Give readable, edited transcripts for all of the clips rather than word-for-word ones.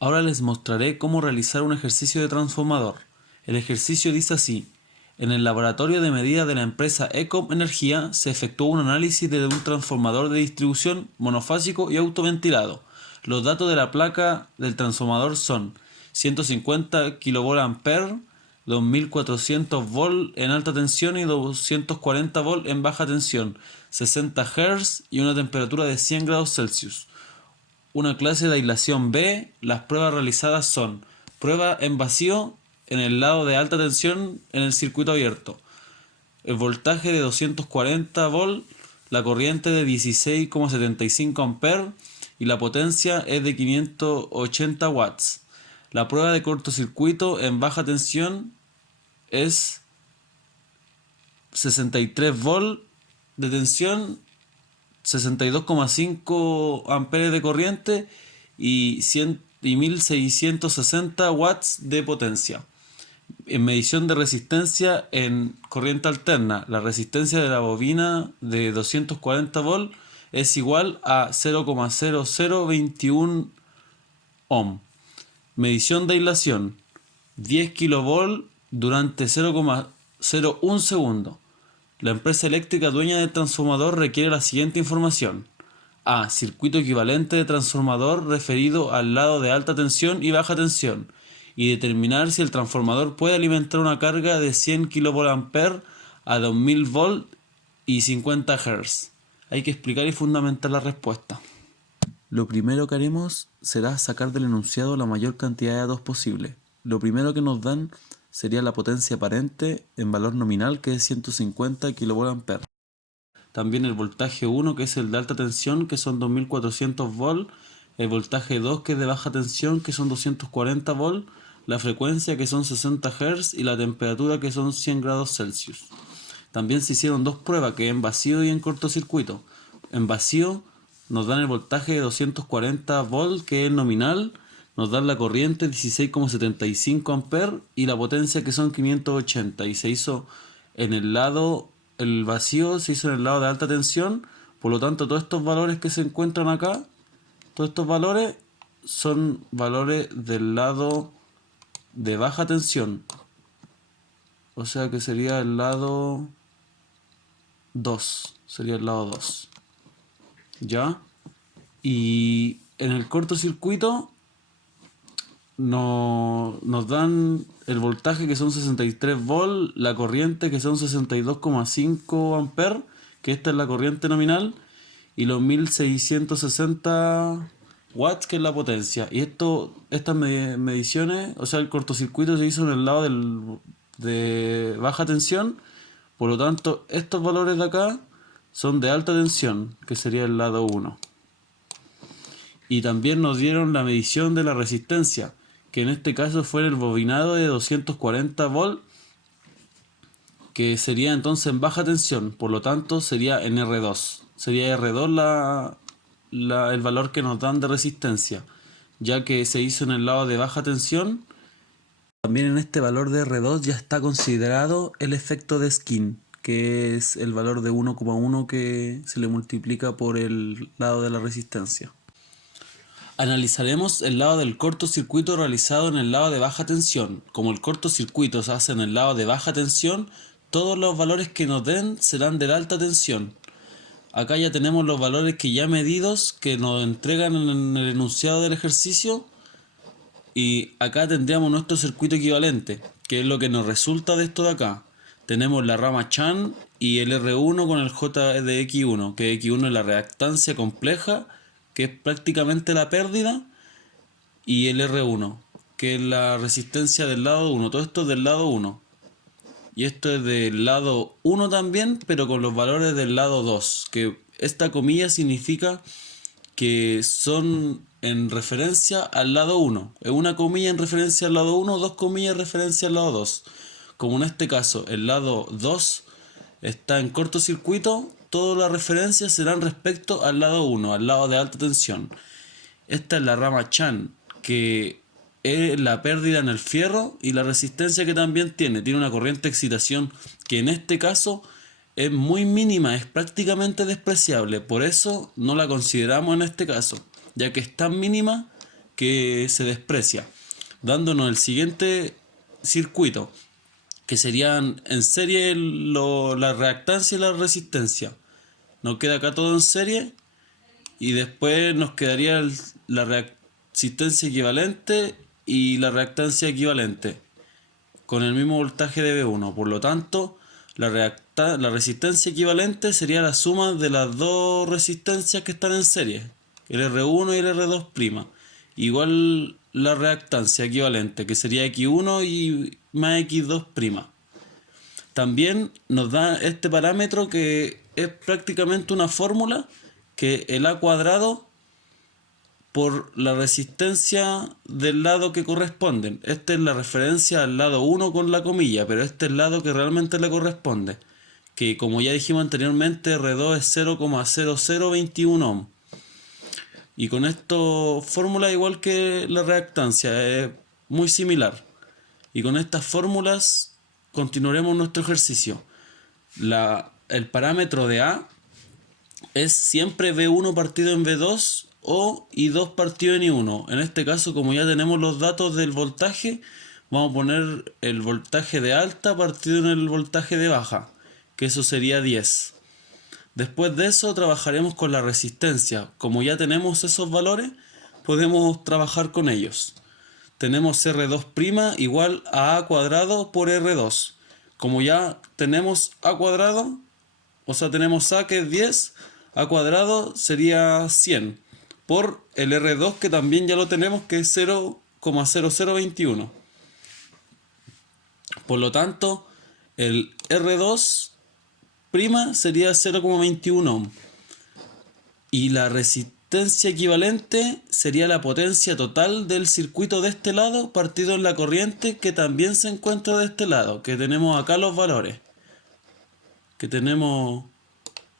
Ahora les mostraré cómo realizar un ejercicio de transformador. El ejercicio dice así: en el laboratorio de medida de la empresa Ecom Energía se efectuó un análisis de un transformador de distribución monofásico y autoventilado. Los datos de la placa del transformador son 150 kVA, 2400 V en alta tensión y 240 V en baja tensión, 60 Hz y una temperatura de 100 grados Celsius. Una clase de aislación B. Las pruebas realizadas son: prueba en vacío en el lado de alta tensión en el circuito abierto, el voltaje de 240 V, la corriente de 16,75 A y la potencia es de 580 watts. La prueba de cortocircuito en baja tensión es 63 V de tensión, 62,5 amperes de corriente y 1660 watts de potencia. En medición de resistencia en corriente alterna, la resistencia de la bobina de 240 V es igual a 0,0021 ohm. Medición de aislación: 10 kV durante 0,01 segundo. La empresa eléctrica dueña del transformador requiere la siguiente información: A. Circuito equivalente de transformador referido al lado de alta tensión y baja tensión, y determinar si el transformador puede alimentar una carga de 100 kVA a 2000 V y 50 Hz. Hay que explicar y fundamentar la respuesta. Lo primero que haremos será sacar del enunciado la mayor cantidad de datos posible. Lo primero que nos dan sería la potencia aparente en valor nominal, que es 150 kVA. También el voltaje 1, que es el de alta tensión, que son 2400 V, el voltaje 2, que es de baja tensión, que son 240 V, la frecuencia, que son 60 Hz, y la temperatura, que son 100 grados Celsius. También se hicieron dos pruebas, que en vacío y en cortocircuito. En vacío nos dan el voltaje de 240 V, que es nominal, nos dan la corriente 16,75 A y la potencia, que son 580, y se hizo en el vacío se hizo en el lado de alta tensión. Por lo tanto, todos estos valores que se encuentran acá, todos estos valores son valores del lado de baja tensión, o sea que sería el lado 2, sería el lado 2, ¿ya? Y en el cortocircuito nos dan el voltaje, que son 63 V, la corriente, que son 62,5 A, que esta es la corriente nominal, y los 1660 watts, que es la potencia. Y estas mediciones, o sea, el cortocircuito se hizo en el lado de baja tensión. Por lo tanto, estos valores de acá son de alta tensión, que sería el lado 1. Y también nos dieron la medición de la resistencia, que en este caso fue el bobinado de 240 V, que sería entonces en baja tensión, por lo tanto sería en R2. Sería R2 el valor que nos dan de resistencia, ya que se hizo en el lado de baja tensión. También en este valor de R2 ya está considerado el efecto de Skin, que es el valor de 1,1 que se le multiplica por el lado de la resistencia. Analizaremos el lado del cortocircuito realizado en el lado de baja tensión. Como el cortocircuito se hace en el lado de baja tensión, todos los valores que nos den serán de la alta tensión. Acá ya tenemos los valores que ya medidos, que nos entregan en el enunciado del ejercicio. Y acá tendríamos nuestro circuito equivalente, que es lo que nos resulta de esto de acá. Tenemos la rama Chan y el R1 con el JDX1, que X1 es la reactancia compleja, que es prácticamente la pérdida, y el R1, que es la resistencia del lado 1. Todo esto es del lado 1. Y esto es del lado 1 también, pero con los valores del lado 2, que esta comilla significa que son en referencia al lado 1. Es una comilla en referencia al lado 1, dos comillas en referencia al lado 2. Como en este caso el lado 2 está en cortocircuito, todas las referencias serán respecto al lado 1, al lado de alta tensión. Esta es la rama Chan, que es la pérdida en el fierro y la resistencia que también tiene una corriente de excitación que en este caso es muy mínima, es prácticamente despreciable. Por eso no la consideramos en este caso, ya que es tan mínima que se desprecia, dándonos el siguiente circuito, que serían en serie la reactancia y la resistencia. Nos queda acá todo en serie y después nos quedaría la resistencia equivalente y la reactancia equivalente con el mismo voltaje de V1. Por lo tanto, la resistencia equivalente sería la suma de las dos resistencias que están en serie, el R1 y el R2'. Igual la reactancia equivalente, que sería X1 y más X2'. También nos da este parámetro que es prácticamente una fórmula, que el A cuadrado por la resistencia del lado que corresponden. Esta es la referencia al lado 1 con la comilla, pero este es el lado que realmente le corresponde, que como ya dijimos anteriormente, R2 es 0,0021 ohm. Y con esto fórmula igual que la reactancia, es muy similar. Y con estas fórmulas continuaremos nuestro ejercicio. El parámetro de A es siempre V1 partido en V2 o I2 partido en I1. En este caso, como ya tenemos los datos del voltaje, vamos a poner el voltaje de alta partido en el voltaje de baja, que eso sería 10. Después de eso trabajaremos con la resistencia. Como ya tenemos esos valores, podemos trabajar con ellos. Tenemos R2' igual a A cuadrado por R2. Como ya tenemos A cuadrado, o sea tenemos A que es 10, A cuadrado sería 100 por el R2 que también ya lo tenemos, que es 0,0021. Por lo tanto, el R2' sería 0,21 ohm. Y la resistencia equivalente sería la potencia total del circuito de este lado partido en la corriente que también se encuentra de este lado, que tenemos acá los valores. Que tenemos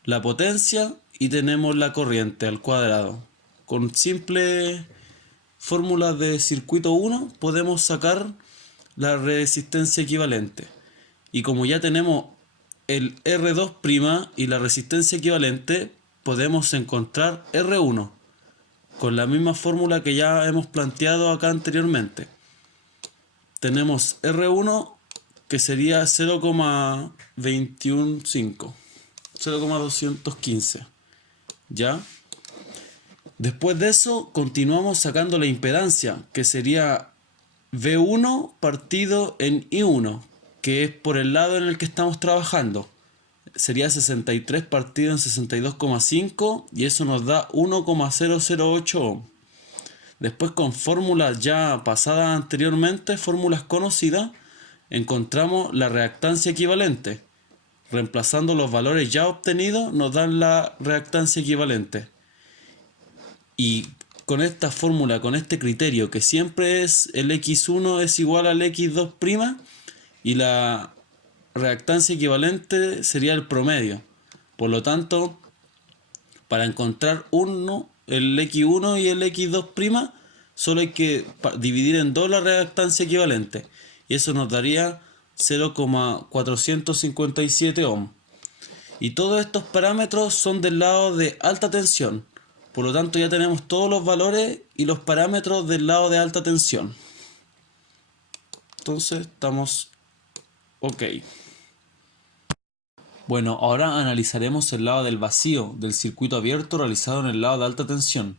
la potencia y tenemos la corriente al cuadrado. Con simple fórmula de circuito 1 podemos sacar la resistencia equivalente. Y como ya tenemos el R2' y la resistencia equivalente, podemos encontrar R1 con la misma fórmula que ya hemos planteado acá anteriormente. Tenemos R1 que sería 0,215, 0,215. ¿Ya? Después de eso continuamos sacando la impedancia, que sería V1 partido en I1, que es por el lado en el que estamos trabajando. Sería 63 partido en 62,5 y eso nos da 1,008 ohm. Después, con fórmulas ya pasadas anteriormente, fórmulas conocidas, encontramos la reactancia equivalente. Reemplazando los valores ya obtenidos nos dan la reactancia equivalente. Y con esta fórmula, con este criterio, que siempre es el X1 es igual al X2' y la reactancia equivalente sería el promedio. Por lo tanto, para encontrar el X1 y el X2', solo hay que dividir en 2 la reactancia equivalente. Y eso nos daría 0,457 ohm. Y todos estos parámetros son del lado de alta tensión. Por lo tanto, ya tenemos todos los valores y los parámetros del lado de alta tensión. Entonces, estamos ok. Bueno, ahora analizaremos el lado del vacío del circuito abierto realizado en el lado de alta tensión.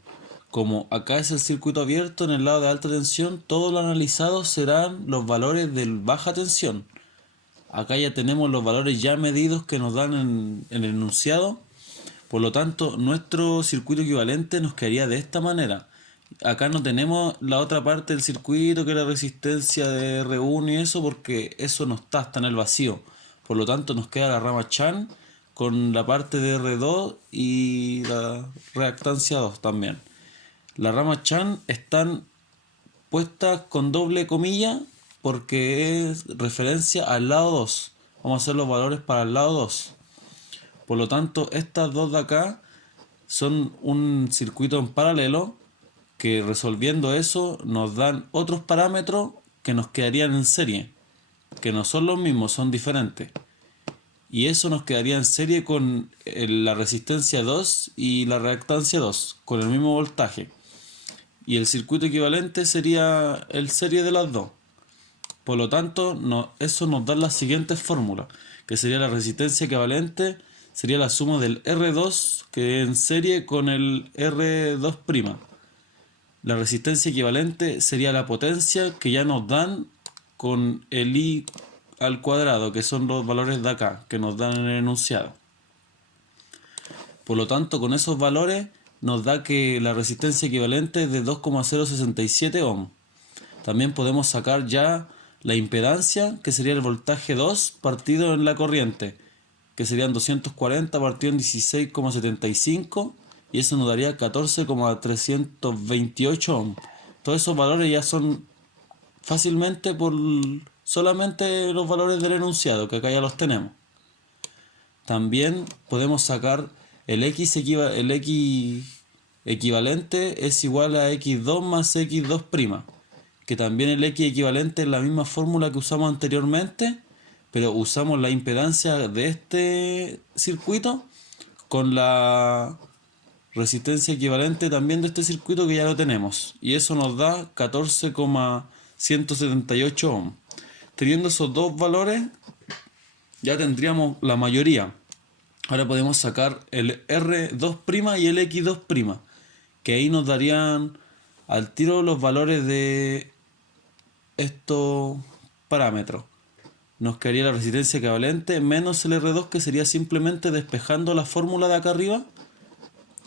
Como acá es el circuito abierto, en el lado de alta tensión, todo lo analizado serán los valores de baja tensión. Acá ya tenemos los valores ya medidos que nos dan en el enunciado. Por lo tanto, nuestro circuito equivalente nos quedaría de esta manera. Acá no tenemos la otra parte del circuito, que es la resistencia de R1 y eso, porque eso no está en el vacío. Por lo tanto, nos queda la rama Chan con la parte de R2 y la reactancia 2 también. La rama Chan están puestas con doble comilla porque es referencia al lado 2. Vamos a hacer los valores para el lado 2. Por lo tanto, estas dos de acá son un circuito en paralelo que, resolviendo eso, nos dan otros parámetros que nos quedarían en serie, que no son los mismos, son diferentes. Y eso nos quedaría en serie con la resistencia 2 y la reactancia 2, con el mismo voltaje. y el circuito equivalente sería el serie de las dos. Por lo tanto, eso nos da la siguiente fórmula, que sería la resistencia equivalente, sería la suma del R2 que es en serie con el R2'. La resistencia equivalente sería la potencia que ya nos dan con el I al cuadrado, que son los valores de acá, que nos dan en el enunciado. Por lo tanto, con esos valores nos da que la resistencia equivalente es de 2,067 ohm. También podemos sacar ya la impedancia, que sería el voltaje 2 partido en la corriente, que serían 240 partido en 16,75, y eso nos daría 14,328 ohm. Todos esos valores ya son fácilmente por solamente los valores del enunciado, que acá ya los tenemos. También podemos sacar el X equivalente es igual a X2 más X2', que también el X equivalente es la misma fórmula que usamos anteriormente, pero usamos la impedancia de este circuito con la resistencia equivalente también de este circuito, que ya lo tenemos, y eso nos da 14,178 ohm. Teniendo esos dos valores ya tendríamos la mayoría. Ahora podemos sacar el R2' y el X2', que ahí nos darían al tiro los valores de estos parámetros. Nos quedaría la resistencia equivalente menos el R2, que sería simplemente despejando la fórmula de acá arriba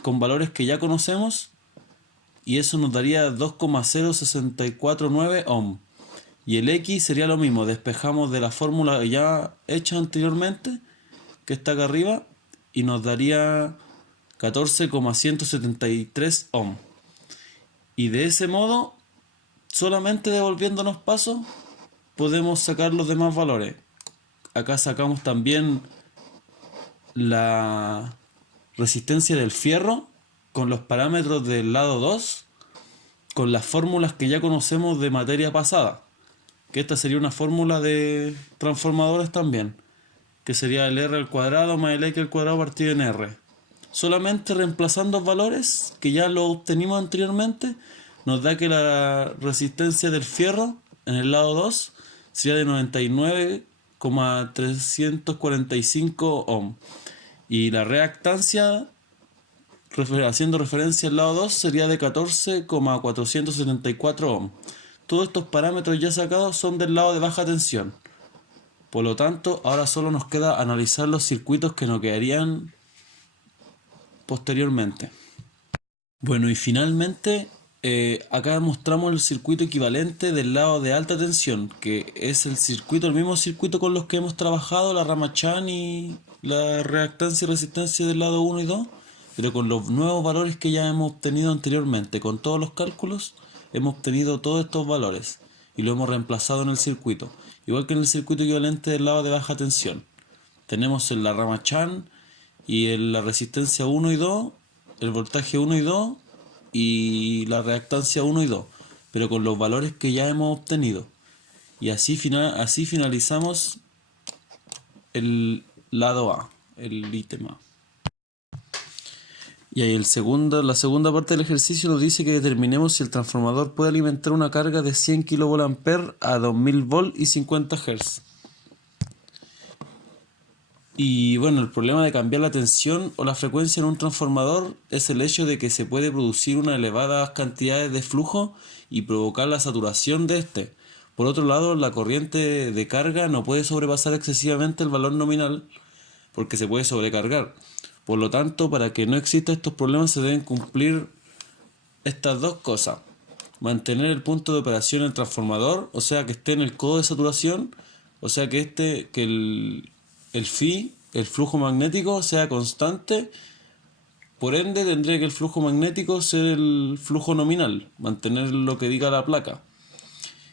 con valores que ya conocemos, y eso nos daría 2,0649 ohm. Y el X sería lo mismo, despejamos de la fórmula ya hecha anteriormente, que está acá arriba, y nos daría 14,173 ohm. Y de ese modo, solamente devolviéndonos pasos, podemos sacar los demás valores. Acá sacamos también la resistencia del fierro con los parámetros del lado 2, con las fórmulas que ya conocemos de materia pasada, que esta sería una fórmula de transformadores también, que sería el R al cuadrado más el X al cuadrado partido en R. Solamente reemplazando valores que ya lo obtenimos anteriormente, nos da que la resistencia del fierro en el lado 2 sería de 99,345 ohm, y la reactancia, haciendo referencia al lado 2, sería de 14,474 ohm. Todos estos parámetros ya sacados son del lado de baja tensión. Por lo tanto, ahora solo nos queda analizar los circuitos que nos quedarían posteriormente. Bueno, y finalmente acá mostramos el circuito equivalente del lado de alta tensión, que es el mismo circuito con los que hemos trabajado, la rama Chan y la reactancia y resistencia del lado 1 y 2, pero con los nuevos valores que ya hemos obtenido anteriormente. Con todos los cálculos hemos obtenido todos estos valores y lo hemos reemplazado en el circuito, igual que en el circuito equivalente del lado de baja tensión. Tenemos en la rama Chan y en la resistencia 1 y 2, el voltaje 1 y 2 y la reactancia 1 y 2, pero con los valores que ya hemos obtenido. Y así finalizamos el lado A, el ítem A. Y ahí la segunda parte del ejercicio nos dice que determinemos si el transformador puede alimentar una carga de 100 kVA a 2000 V y 50 Hz. Y bueno, el problema de cambiar la tensión o la frecuencia en un transformador es el hecho de que se puede producir una elevada cantidad de flujo y provocar la saturación de este. Por otro lado, la corriente de carga no puede sobrepasar excesivamente el valor nominal porque se puede sobrecargar. Por lo tanto, para que no existan estos problemas se deben cumplir estas dos cosas: mantener el punto de operación del transformador, o sea que esté en el codo de saturación, o sea que el phi, el flujo magnético, sea constante. Por ende, tendría que el flujo magnético ser el flujo nominal, mantener lo que diga la placa.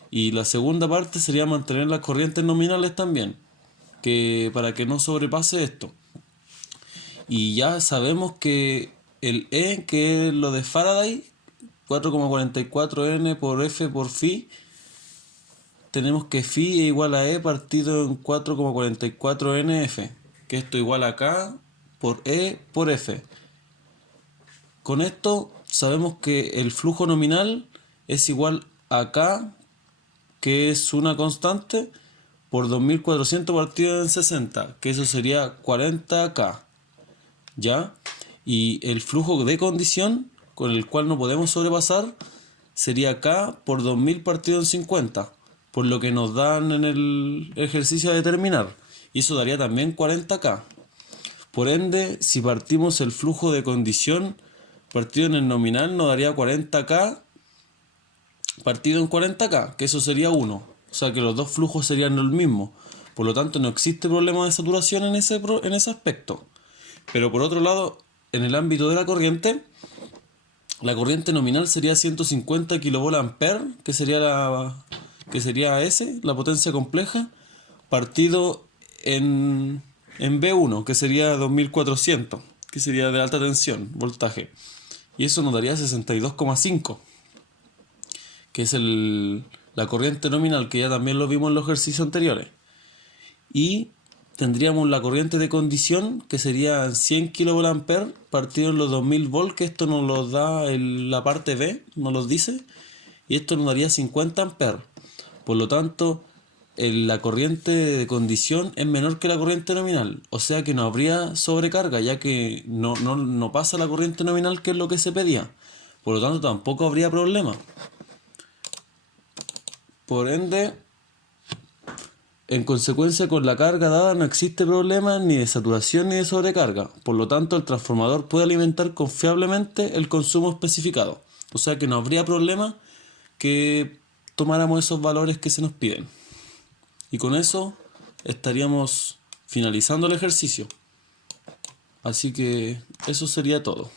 Y la segunda parte sería mantener las corrientes nominales también, para que no sobrepase esto. Y ya sabemos que el E, que es lo de Faraday, 4,44 N por F por phi, tenemos que phi es igual a E partido en 4,44 NF, que esto igual a K por E por F. Con esto sabemos que el flujo nominal es igual a K, que es una constante, por 2400 partido en 60, que eso sería 40K, ¿ya? Y el flujo de condición, con el cual no podemos sobrepasar, sería K por 2000 partido en 50, por lo que nos dan en el ejercicio a determinar. Y eso daría también 40K. Por ende, si partimos el flujo de condición partido en el nominal, nos daría 40K partido en 40K, que eso sería 1. O sea que los dos flujos serían el mismo. Por lo tanto, no existe problema de saturación en ese aspecto. Pero por otro lado, en el ámbito de la corriente nominal sería 150 kVA, que sería S, la potencia compleja, partido en V1, que sería 2400, que sería de alta tensión, voltaje. Y eso nos daría 62,5, que es la corriente nominal, que ya también lo vimos en los ejercicios anteriores. Y tendríamos la corriente de condición, que sería 100 kVA partido en los 2000 volts, que esto nos lo da la parte B, nos lo dice, y esto nos daría 50 amperes. Por lo tanto, la corriente de condición es menor que la corriente nominal, o sea que no habría sobrecarga, ya que no pasa la corriente nominal, que es lo que se pedía. Por lo tanto, tampoco habría problema. Por ende, en consecuencia, con la carga dada no existe problema ni de saturación ni de sobrecarga. Por lo tanto, el transformador puede alimentar confiablemente el consumo especificado. O sea que no habría problema que tomáramos esos valores que se nos piden. Y con eso estaríamos finalizando el ejercicio. Así que eso sería todo.